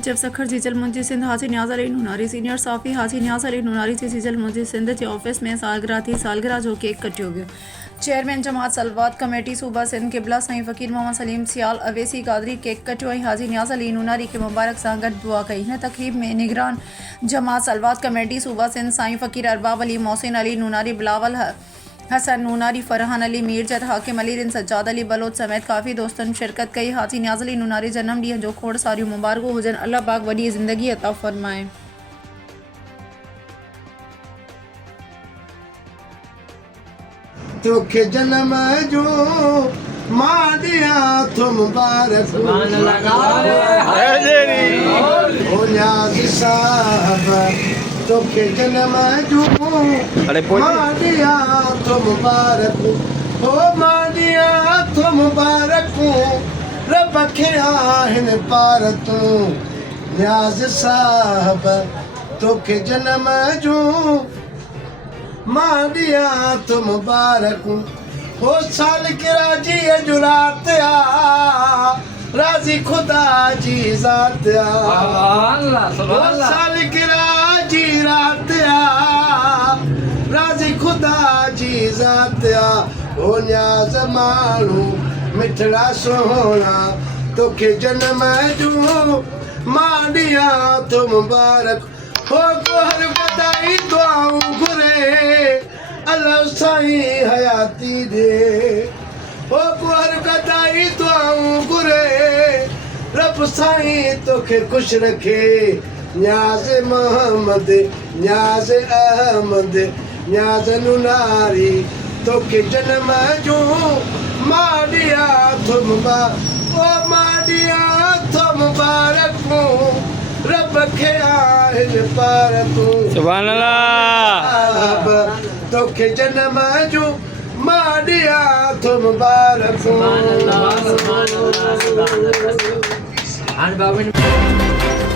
चीफ सखर जीजल मुंजी सिंध हाजी न्याज अली नूनारी सीनियर साफ़ी हाजी न्याज अली नूनारी जी जीजल मुंजी सिंध के ऑफिस में सालगिरह थी। सालगिरह जो केक कटियो गयो। चेयरमैन जमात सलवात कमेटी सूबा सिंध क़िबला साईं फ़कीर मोहम्मद सलीम सियाल अवेसी कादरी केक कटियो ऐं हाजी न्याज अली नूनारी के मुबारक सां गॾु दुआ कई। हिन तक़रीब में निगरान जमात सलवात कमेटी सूबा सिंध साईं फ़कीर अरबाब अली मोहसिन अली नूनारी बिलावल हसन नूनारी फरहान अली मीरजत हाकिम अली रिन सज्जाद अली बलोच समेत काफ़ी दोस्तन शिरकत कई। हाजी न्याज अली नूनारी जन्म ॾींहं जो खोड़ सारियूं मुबारकूं हुजनि। अल्लाह पाक वॾी ज़िंदगी अता फ़रमाए। तोखे जन्म जो मां ॾियां थो मुबारक ओ न्याज़ साहब तोखे जन्म जो मां ॾियां थो मुबारक ओ मां ॾियां थो मुबारक रब खे आहिनि पार तूं न्याज़ साहब तोखे जन्म जो मां ॾियां थो मुबारक हो सालगिरह जी अॼु राति आ राज़ी ख़ुदा जी ज़ात आ हो सालगिरह जी राति आ राज़ी ख़ुदा जी ज़ात आ हो न्याज़ माण्हू मिठड़ा सोहणा तोखे जन्म जो मां ॾियां थो मुबारक हो हर बधाई दुआऊं घुरे अल्लाह साईं हयाती ॾे हो हर बधाई दुआऊं घुरे रब साईं तोखे ख़ुशि रखे न्याज़ मोहम्मद न्याज़ अहमद न्याज़ नूनारी तोखे जन्म जो मां ॾियां थो मुबारक ओ मां ॾियां थो मुबारक रब खे आहिनि पार तूं सुभान अल्लाह तोखे जन्म जो मां ॾियां थो मुबारक सुभान अल्लाह सुभान अल्लाह सुभान अल्लाह।